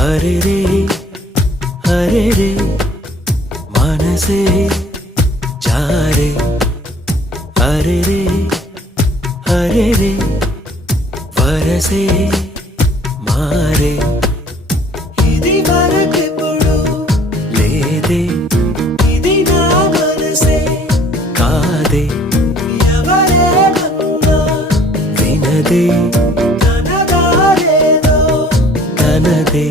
అరే రే అరే రే మనసే జారే అరే రే అరే రే వరసే మారే ఇది వరకెప్పుడు లేదే ఇది నా మనసే కాదే ఎవరేమన్నా వినదే తనదారేదో తనదే